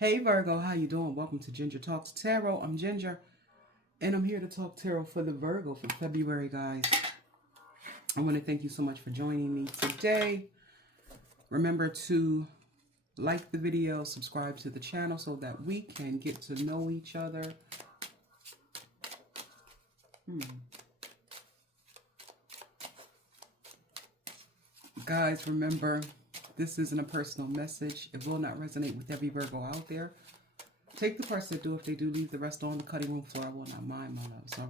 Hey Virgo, how you doing? Welcome to Ginger Talks Tarot. I'm Ginger, and I'm here to talk tarot for the Virgo for February, guys. I want to thank you so much for joining me today. Remember to like the video, subscribe to the channel so that we can get to know each other. Guys, remember, this isn't a personal message. It will not resonate with every Virgo out there. Take the parts that do. If they do, leave the rest on the cutting room floor. I will not mind, my loves, all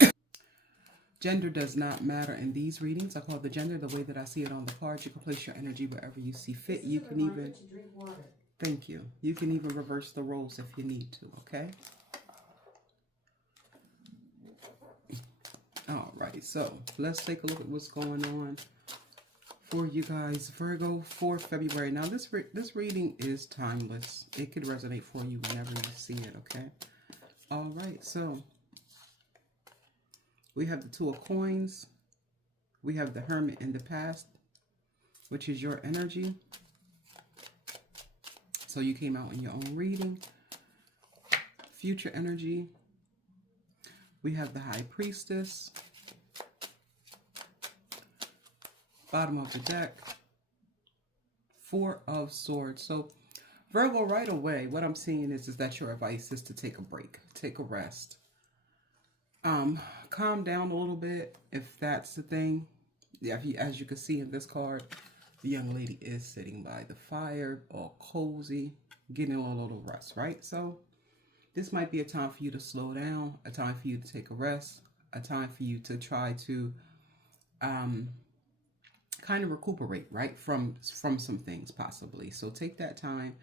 right? Gender does not matter in these readings. I call the gender the way that I see it on the card. You can place your energy wherever you see fit. You can even... Thank you. You can even reverse the roles if you need to, okay? All right, so let's take a look at what's going on for you guys, Virgo, for February. Now, this reading is timeless. It could resonate for you whenever you see it, okay? All right, so we have the Two of Coins. We have the Hermit in the past, which is your energy. So you came out in your own reading. Future energy. We have the High Priestess. Bottom of the deck. Four of Swords. So Virgo, right away, what I'm seeing is that your advice is to take a break, take a rest. Calm down a little bit if that's the thing. Yeah, as you can see in this card, the young lady is sitting by the fire, all cozy, getting a little rest, right? So this might be a time for you to slow down, a time for you to take a rest, a time for you to try to kind of recuperate, right, from some things possibly. So take that time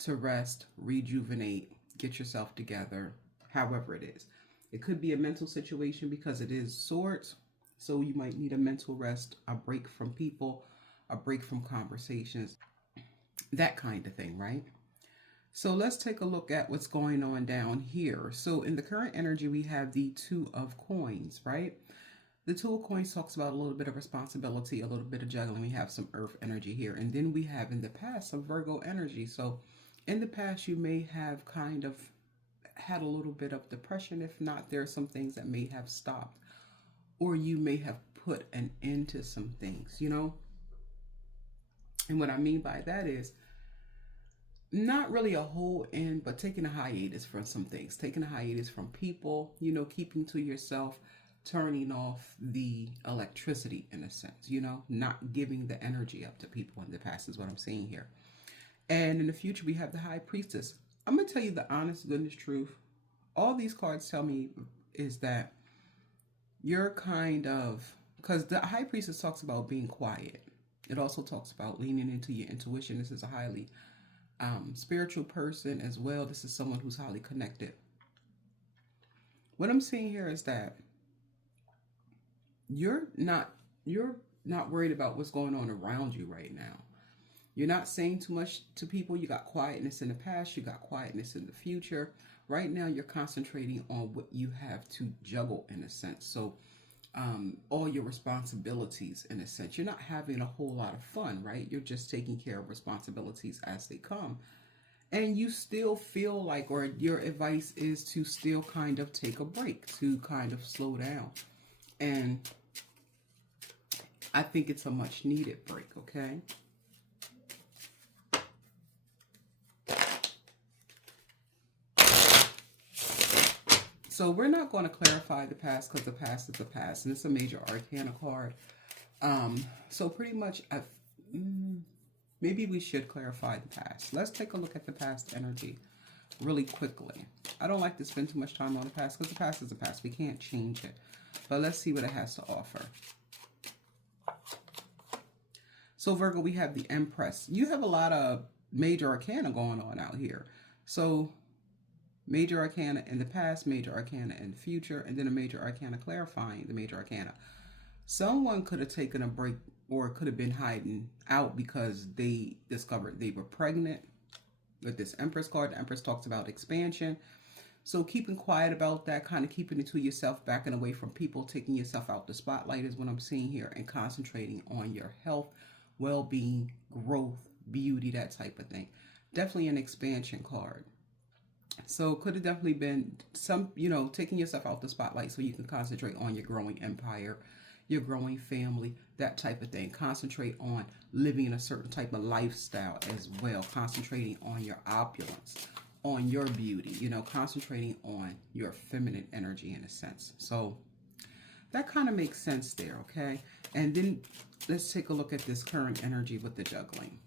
to rest, rejuvenate, get yourself together, however it is. It could be a mental situation because it is Swords, so you might need a mental rest, a break from people, a break from conversations, that kind of thing, right? So let's take a look at what's going on down here. So in the current energy, we have the Two of Coins, right? The Two of Coins talks about a little bit of responsibility, a little bit of juggling. We have some earth energy here. And then we have in the past some Virgo energy. So in the past, you may have kind of had a little bit of depression. If not, there are some things that may have stopped. Or you may have put an end to some things, you know? And what I mean by that is not really a whole end, but taking a hiatus from some things. Taking a hiatus from people, you know, keeping to yourself, turning off the electricity in a sense, you know, not giving the energy up to people in the past is what I'm saying here. And in the future, we have the High Priestess. I'm going to tell you the honest goodness truth. All these cards tell me is that you're kind of, because the High Priestess talks about being quiet. It also talks about leaning into your intuition. This is a highly spiritual person as well. This is someone who's highly connected. What I'm seeing here is that you're not worried about what's going on around you right now. You're not saying too much to people. You got quietness in the past. You got quietness in the future. Right now, you're concentrating on what you have to juggle in a sense. So all your responsibilities in a sense. You're not having a whole lot of fun, right? You're just taking care of responsibilities as they come. And you still feel like, or your advice is to still kind of take a break, to kind of slow down. And I think it's a much needed break, okay? So we're not going to clarify the past because the past is the past, and it's a major arcana card. So pretty much, maybe we should clarify the past. Let's take a look at the past energy really quickly. I don't like to spend too much time on the past because the past is the past. We can't change it. But let's see what it has to offer. So Virgo, we have the Empress. You have a lot of major arcana going on out here. So major arcana in the past, major arcana in the future, and then a major arcana clarifying the major arcana. Someone could have taken a break or could have been hiding out because they discovered they were pregnant. With this Empress card, the Empress talks about expansion. So keeping quiet about that, kind of keeping it to yourself, backing away from people, taking yourself out the spotlight is what I'm seeing here, and concentrating on your health, well-being, growth, beauty, that type of thing. definitely an expansion card. So could have definitely been some, taking yourself out the spotlight so you can concentrate on your growing empire, your growing family, that type of thing. Concentrate on living in a certain type of lifestyle as well. Concentrating on your opulence, on your beauty, concentrating on your feminine energy in a sense. So that kind of makes sense there, okay? And then let's take a look at this current energy with the juggling.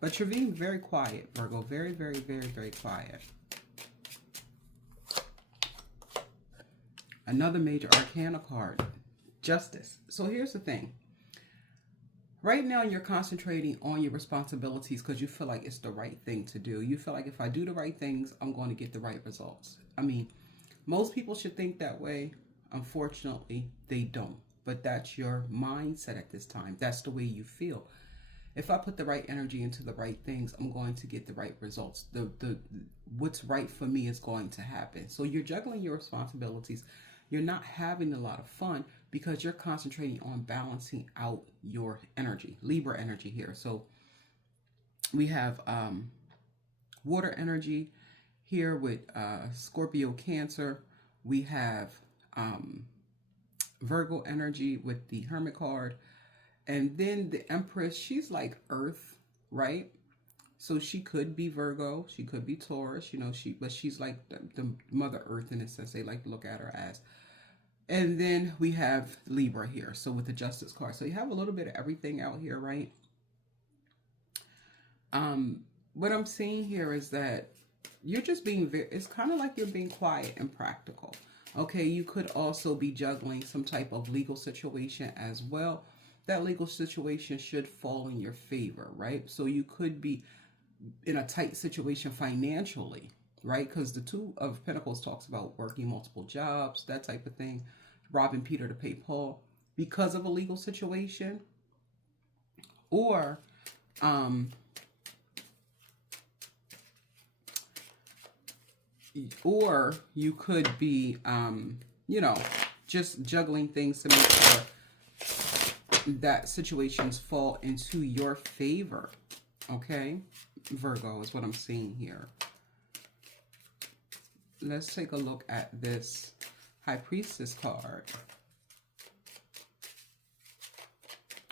But you're being very quiet, Virgo. Very, very, very, very quiet. Another major arcana card, Justice. So here's the thing. Right now, you're concentrating on your responsibilities because you feel like it's the right thing to do. You feel like if I do the right things, I'm going to get the right results. I mean, most people should think that way. Unfortunately, they don't. But that's your mindset at this time. That's the way you feel. If I put the right energy into the right things, I'm going to get the right results. The what's right for me is going to happen. So you're juggling your responsibilities. You're not having a lot of fun because you're concentrating on balancing out your energy, Libra energy here. So we have water energy here with Scorpio, Cancer. We have Virgo energy with the Hermit card. And then the Empress, she's like Earth, right? So she could be Virgo, she could be Taurus, but she's like the Mother Earth in a sense. They like to look at her as. And then we have Libra here, so with the Justice card. So you have a little bit of everything out here, right? What I'm seeing here is that you're just being it's kind of like you're being quiet and practical. Okay, you could also be juggling some type of legal situation as well. That legal situation should fall in your favor, right? So you could be in a tight situation financially, right? Because the Two of Pentacles talks about working multiple jobs, that type of thing, robbing Peter to pay Paul because of a legal situation. Or you could be, just juggling things to make sure that situations fall into your favor. Okay, Virgo is what I'm seeing here. Let's take a look at this High Priestess card.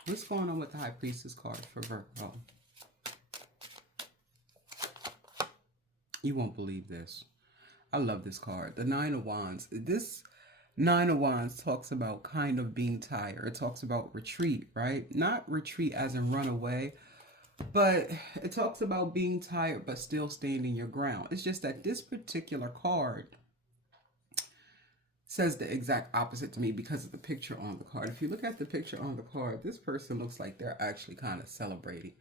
What's going on with the High Priestess card for Virgo? You won't believe this. I love this card. The Nine of Wands. This Nine of Wands talks about kind of being tired. It talks about retreat, right? Not retreat as in run away, but it talks about being tired but still standing your ground. It's just that this particular card says the exact opposite to me because of the picture on the card. If you look at the picture on the card, this person looks like they're actually kind of celebrating.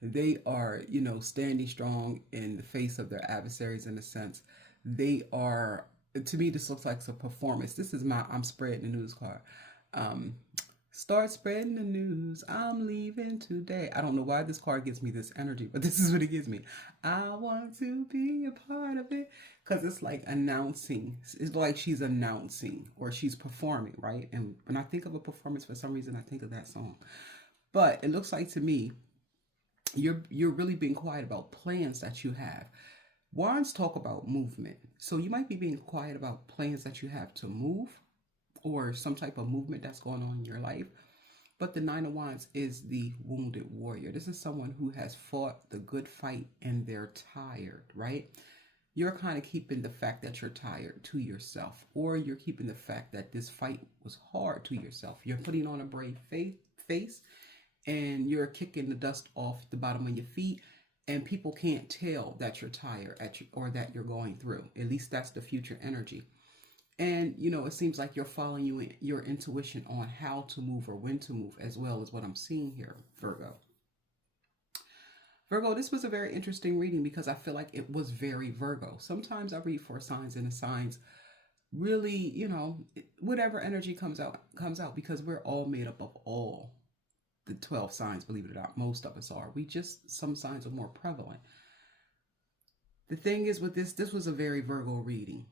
They are, standing strong in the face of their adversaries in a sense. They are, to me, this looks like a performance. This is my I'm spreading the news card. Start spreading the news. I'm leaving today. I don't know why this card gives me this energy, but this is what it gives me. I want to be a part of it. Because it's like announcing. It's like she's announcing or she's performing, right? And when I think of a performance, for some reason, I think of that song. But it looks like to me, you're really being quiet about plans that you have. Wands talk about movement. So you might be being quiet about plans that you have to move or some type of movement that's going on in your life. But the Nine of Wands is the wounded warrior. This is someone who has fought the good fight and they're tired, right? You're kind of keeping the fact that you're tired to yourself, or you're keeping the fact that this fight was hard to yourself. You're putting on a brave face and you're kicking the dust off the bottom of your feet, and people can't tell that you're tired or that you're going through. At least that's the future energy. And, it seems like you're following your intuition on how to move or when to move, as well as what I'm seeing here, Virgo. Virgo, this was a very interesting reading because I feel like it was very Virgo. Sometimes I read for signs and the signs really, whatever energy comes out because we're all made up of all the 12 signs, believe it or not. Most of us are. Some signs are more prevalent. The thing is with this was a very Virgo reading.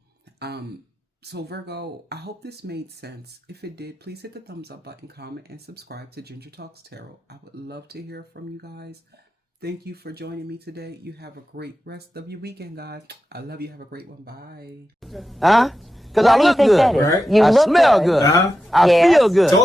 So Virgo, I hope this made sense. If it did, please hit the thumbs up button, comment, and subscribe to Ginger Talks Tarot. I would love to hear from you guys. Thank you for joining me today. You have a great rest of your weekend, guys. I love you. Have a great one. Bye. Huh? Because I look good. Right? I smell good. I feel good.